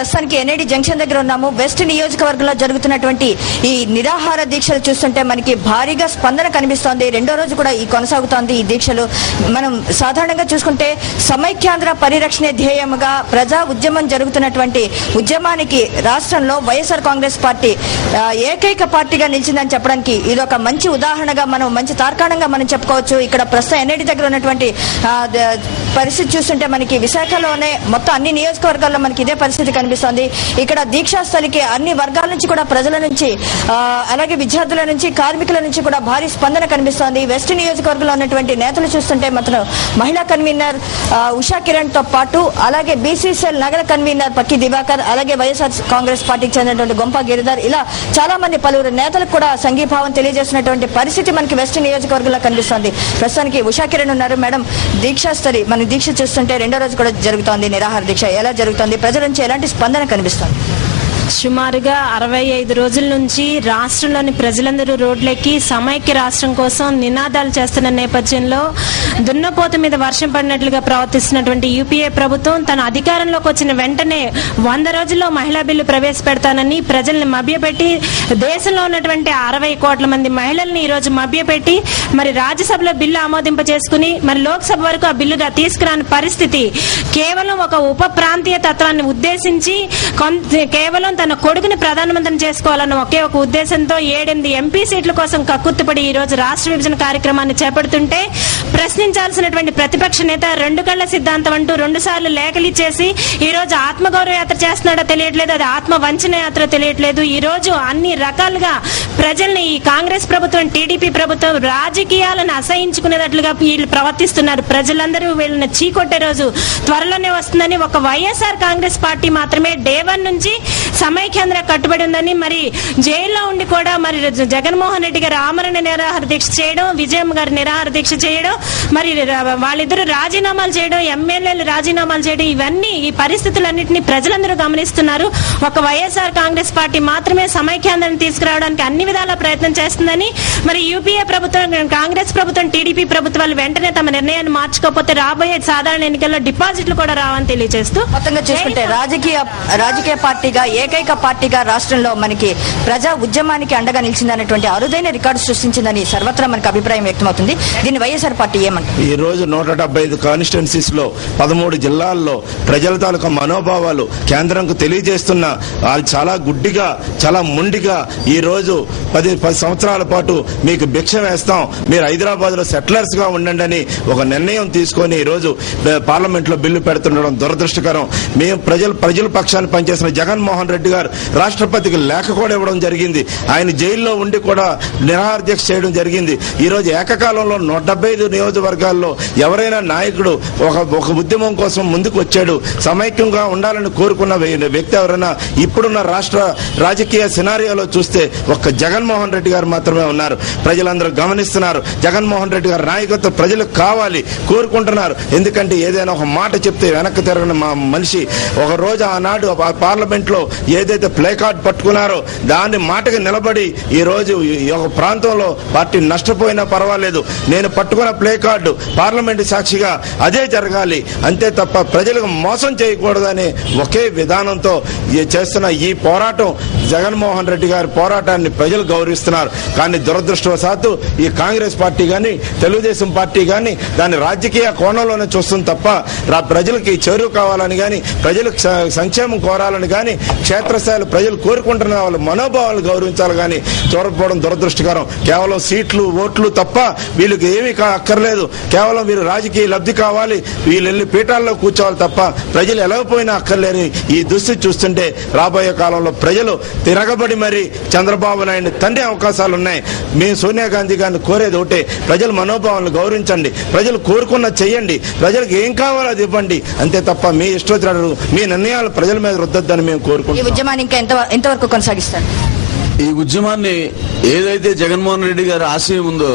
ప్రస్తుతానికి NID junction దగ్గర ఉన్నాము. వెస్ట్ నియోజకవర్గంలో జరుగుతున్నటువంటి ఈ నిరాహార దీక్షలు చూస్తుంటే మనకి భారీగా స్పందన కనిపిస్తోంది. రెండో రోజు కూడా ఈ కొనసాగుతోంది ఈ దీక్షలు. మనం సాధారణంగా చూసుకుంటే సమైక్యాంధ్ర పరిరక్షణే ధ్యేయముగా ప్రజా ఉద్యమం జరుగుతున్నటువంటి ఉద్యమానికి రాష్ట్రంలో వైఎస్ఆర్ కాంగ్రెస్ పార్టీ ఏకైక పార్టీగా నిలిచిందని చెప్పడానికి ఇది ఒక మంచి ఉదాహరణగా మంచి తార్కాణంగా మనం చెప్పుకోవచ్చు. ఇక్కడ ప్రస్తుతం ఎన్ఐడి దగ్గర ఉన్నటువంటి పరిస్థితి చూస్తుంటే మనకి విశాఖలోనే మొత్తం అన్ని నియోజకవర్గాల్లో మనకి ఇదే పరిస్థితి కనిపిస్తోంది. ఇక్కడ దీక్షాస్థలికి అన్ని వర్గాల నుంచి కూడా ప్రజల నుంచి అలాగే విద్యార్థుల నుంచి కార్మికుల నుంచి కూడా భారీ స్పందన కనిపిస్తోంది. వెస్ట్ నియోజకవర్గంలో ఉన్నటువంటి నేతలు చూస్తుంటే మాత్రం మహిళా కన్వీనర్ ఉషా కిరణ్ తో పాటు అలాగే బీసీసీఎల్ నగర కన్వీనర్ పక్కి దివాకర్ అలాగే వైఎస్ఆర్ కాంగ్రెస్ పార్టీకి చెందినటువంటి గొంప గిరిధర్ ఇలా చాలా మంది పలువురు నేతలకు కూడా సంఘీభావం తెలియజేస్తున్నటువంటి పరిస్థితి మనకి వెస్ట్ నియోజకవర్గంలో కనిపిస్తోంది. ప్రస్తుతానికి ఉషా కిరణ్ ఉన్నారు. మేడం, దీక్షాస్థలి మన దీక్ష చూస్తుంటే రెండో రోజు కూడా జరుగుతోంది నిరాహార దీక్ష. ఎలా జరుగుతోంది? ప్రజల నుంచి ఎలాంటి స్పందన కనిపిస్తోంది? సుమారుగా 65 రోజుల నుంచి రాష్ట్రంలోని ప్రజలందరూ రోడ్లెక్కి సమైక్య రాష్ట్రం కోసం నినాదాలు చేస్తున్న నేపథ్యంలో దున్నపోత మీద వర్షం పడినట్లుగా ప్రవర్తిస్తున్నటువంటి యూపీఏ ప్రభుత్వం తన అధికారంలోకి వచ్చిన వెంటనే 100 రోజుల్లో మహిళా బిల్లు ప్రవేశపెడతానని ప్రజల్ని మభ్యపెట్టి దేశంలో ఉన్నటువంటి 60 కోట్ల మంది మహిళల్ని ఈరోజు మభ్యపెట్టి మరి రాజ్యసభలో బిల్లు ఆమోదింప చేసుకుని మరి లోక్సభ వరకు ఆ బిల్లుగా తీసుకురాని పరిస్థితి కేవలం ఒక ఉప ప్రాంతీయ తత్వాన్ని ఉద్దేశించి కేవలం తన కొడుకుని ప్రధానమంత్రిని చేసుకోవాలన్న ఒకే ఒక ఉద్దేశంతో 7-8 ఎంపీ సీట్ల కోసం కక్కుర్తిపడి ఈ రోజు రాష్ట్ర విభజన కార్యక్రమాన్ని చేపడుతుంటే ప్రశ్నించాల్సినటువంటి ప్రతిపక్ష నేత 2 కళ్ల సిద్ధాంతం అంటూ 2 సార్లు లేఖలిచ్చేసి ఈ రోజు ఆత్మగౌరవ యాత్ర చేస్తున్నాడో తెలియట్లేదు, అది ఆత్మ వంచన యాత్ర తెలియట్లేదు. ఈ రోజు అన్ని రకాలుగా ప్రజల్ని ఈ కాంగ్రెస్ ప్రభుత్వం టీడీపీ ప్రభుత్వం రాజకీయాలను అసహించుకునేటట్లుగా వీళ్ళు ప్రవర్తిస్తున్నారు. ప్రజలందరూ వీళ్ళని చీకొట్టే రోజు త్వరలోనే వస్తుందని ఒక వైఎస్ఆర్ కాంగ్రెస్ పార్టీ మాత్రమే డే 1 నుంచి సమైక్యాంధ్ర కట్టుబడి ఉందని మరి జైల్లో ఉండి కూడా మరి జగన్మోహన్ రెడ్డి గారు ఆమరణ నిరాహార దీక్ష చేయడం, విజయమ్మ గారు నిరాహార దీక్ష చేయడం, మరి వాళ్ళిద్దరూ రాజీనామాలు చేయడం, ఎమ్మెల్యేలు రాజీనామాలు చేయడం, ఇవన్నీ ఈ పరిస్థితులన్నింటినీ ప్రజలందరూ గమనిస్తున్నారు. ఒక వైఎస్ఆర్ కాంగ్రెస్ పార్టీ మాత్రమే సమైక్యాంధ్రను తీసుకురావడానికి అన్ని విధాల ప్రయత్నం చేస్తుందని మరి యూపీఏ ప్రభుత్వం, కాంగ్రెస్ ప్రభుత్వం, టీడీపీ ప్రభుత్వాలు వెంటనే తమ నిర్ణయాన్ని మార్చుకోకపోతే రాబోయే సాధారణ ఎన్నికల్లో డిపాజిట్లు కూడా రావని తెలియజేస్తూ మొత్తంగా చూసుకుంటే రాజకీయ పార్టీగా ఏకైక పార్టీగా రాష్ట్రంలో మనకి ప్రజా ఉద్యమానికి అండగా నిలిచిందనేటువంటి అరుదైన రికార్డు సృష్టించిందని సర్వత్రా మనకు అభిప్రాయం వ్యక్తమవుతుంది. దీన్ని వైఎస్ఆర్ పార్టీ ఏమంటారు? ఈ రోజు 175 కాన్స్టిట్యున్సీస్ లో 13 జిల్లాల్లో ప్రజల తాలూకా మనోభావాలు కేంద్రంకు తెలియజేస్తున్న వాళ్ళు చాలా గుడ్డిగా, చాలా మొండిగా ఈ రోజు 10 సంవత్సరాల పాటు మీకు భిక్ష వేస్తాం, మీరు హైదరాబాద్ లో సెటిలర్స్ గా ఉండండి అని ఒక నిర్ణయం తీసుకొని ఈ రోజు పార్లమెంట్ లో బిల్లు పెడుతుండడం దురదృష్టకరం. మేము ప్రజల పక్షాన్ని పనిచేసిన జగన్మోహన్ రెడ్డి గారు రాష్ట్రపతికి లేఖ కూడా ఇవ్వడం జరిగింది. ఆయన జైల్లో ఉండి కూడా నిరాహార దీక్ష చేయడం జరిగింది. ఈ రోజు ఏకకాలంలో 175 నియోజకవర్గాల్లో ఎవరైనా నాయకుడు ఒక ఉద్యమం కోసం ముందుకు వచ్చాడు, సమైక్యంగా ఉండాలని కోరుకున్న వ్యక్తి ఎవరైనా ఇప్పుడున్న రాష్ట్ర రాజకీయ సినారియోలో చూస్తే ఒక్క జగన్మోహన్ రెడ్డి గారు మాత్రమే ఉన్నారు. ప్రజలందరూ గమనిస్తున్నారు. జగన్మోహన్ రెడ్డి గారి నాయకత్వం ప్రజలకు కావాలి, కోరుకుంటున్నారు. ఎందుకంటే ఏదైనా ఒక మాట చెప్తే వెనక్కి తిరగని మా మనిషి. ఒక రోజు ఆనాడు పార్లమెంట్ లో ఏదైతే ప్లే కార్డ్ పట్టుకున్నారో దాన్ని మాటకి నిలబడి ఈ రోజు ఒక ప్రాంతంలో పార్టీ నష్టపోయినా పర్వాలేదు, నేను పట్టుకున్న ప్లే కార్డు పార్లమెంట్ సాక్షిగా అదే జరగాలి, అంతే తప్ప ప్రజలకు మోసం చేయకూడదనే ఒకే విధానంతో చేస్తున్న ఈ పోరాటం, జగన్మోహన్ రెడ్డి గారి పోరాటాన్ని ప్రజలు గౌరవిస్తున్నారు. కానీ దురదృష్టవశాత్తు ఈ కాంగ్రెస్ పార్టీ గాని తెలుగుదేశం పార్టీ గాని దాన్ని రాజకీయ కోణంలోనే చూస్తుంది తప్ప ప్రజలకి చేరువ కావాలని గాని ప్రజలకు సంక్షేమం కోరాలని గాని క్షేత్రస్థాయిలో ప్రజలు కోరుకుంటున్న వాళ్ళ మనోభావాలు గౌరవించాలి కానీ చూడకపోవడం దురదృష్టకరం. కేవలం సీట్లు, ఓట్లు తప్ప వీళ్ళకి ఏమీ అక్కర్లేదు. కేవలం వీరు రాజకీయ లబ్ధి కావాలి, వీళ్ళు వెళ్ళి పీఠాల్లో కూర్చోవాలి తప్ప ప్రజలు ఎలాగపోయినా అక్కర్లేని ఈ దుస్థితి చూస్తుంటే రాబోయే కాలంలో ప్రజలు తిరగబడి మరి చంద్రబాబు నాయుడిని తండ్రి అవకాశాలు ఉన్నాయి. మేము సోనియా గాంధీ గారిని కోరేది ఒకటే, ప్రజల మనోభావాలను గౌరవించండి, ప్రజలు కోరుకున్న చెయ్యండి, ప్రజలకు ఏం కావాలో అది ఇవ్వండి, అంతే తప్ప మీ ఇష్టోత్తరాలు మీ నిర్ణయాలు ప్రజల మీద రుద్దొద్దని మేము కోరుకుంటున్నాం. ఈ ఉద్యమాన్ని ఇంకా ఎంతవరకు కొనసాగిస్తారు? ఈ ఉద్యమాన్ని ఏదైతే జగన్మోహన్ రెడ్డి గారి ఆశయం ఉందో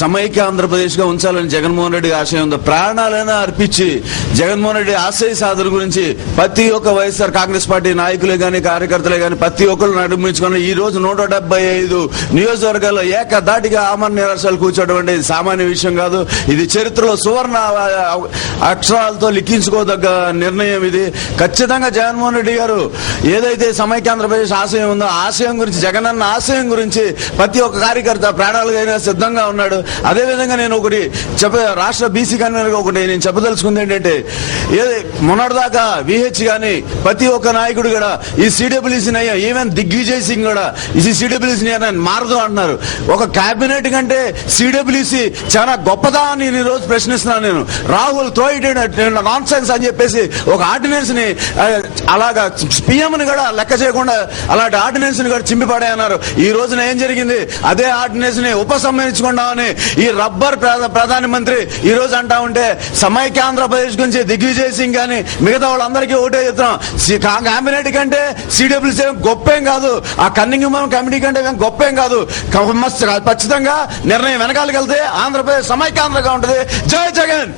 సమైక్య ఆంధ్రప్రదేశ్ గా ఉంచాలని జగన్మోహన్ రెడ్డి ఆశయం ఉందో, ప్రాణాలైనా అర్పించి జగన్మోహన్ రెడ్డి ఆశయ సాధన గురించి ప్రతి ఒక్క వైఎస్ఆర్ కాంగ్రెస్ పార్టీ నాయకులే గాని కార్యకర్తలే గాని ప్రతి ఒక్కరు నడుమించుకుని ఈ రోజు 175 నియోజకవర్గాల్లో ఏకదాటిగా ఆమరణ నిరాశలు కూర్చోవడం అంటే ఇది సామాన్య విషయం కాదు. ఇది చరిత్రలో సువర్ణ అక్షరాలతో లిఖించుకోదగ్గ నిర్ణయం. ఇది ఖచ్చితంగా జగన్మోహన్ రెడ్డి గారు ఏదైతే సమైక్య ఆంధ్రప్రదేశ్ ఆశయం ఉందో ఆశయం గురించి, జగనన్న ఆశయం గురించి ప్రతి ఒక్క కార్యకర్త ప్రాణాలుగా సిద్ధంగా ఉన్నాడు. అదే విధంగా నేను ఒకటి రాష్ట్ర బీసీ కన్వీనర్ గా ఒకటి నేను చెప్పదలుచుకుంది ఏంటంటే, మొన్నటిదాకా విహెచ్ గాని ప్రతి ఒక్క నాయకుడు కూడా ఈ సిడబ్ల్యూసీ ఈవెన్ దిగ్విజయ్ సింగ్ కూడా ఈ సిడబ్ల్యూసీ మారదు అంటున్నారు. ఒక కేబినెట్ కంటే సిడబ్ల్యూసీ చాలా గొప్పదా అని ఈ రోజు ప్రశ్నిస్తున్నాను నేను. రాహుల్ నాన్ సెన్స్ అని చెప్పేసి ఒక ఆర్డినెన్స్ ని అలాగా పిఎం ని కూడా లెక్క చేయకుండా అలాంటి ఆర్డినెన్స్ ని కూడా చింపిపడేయన్నారు. ఈ రోజున ఏం జరిగింది, అదే ఆర్డినెన్స్ ని ఉపసంహరించుకుంటామని ఈ రబ్బర్ ప్రధానమంత్రి ఈ రోజు అంటా ఉంటే, సమైక్య ఆంధ్రప్రదేశ్ గురించి దిగ్విజయ్ సింగ్ గాని మిగతా వాళ్ళందరికీ ఒకటే చెప్తున్నాం, కేబినెట్ కంటే సిడబ్ల్యూసీ గొప్పేం కాదు, ఆ కన్నింగ్హామ్ కమిటీ కంటే గొప్పేం కాదు. ఖచ్చితంగా నిర్ణయం వెనకాలకి వెళ్తే ఆంధ్రప్రదేశ్ సమైక్యాంధ్రగా ఉంటుంది. జై జగన్.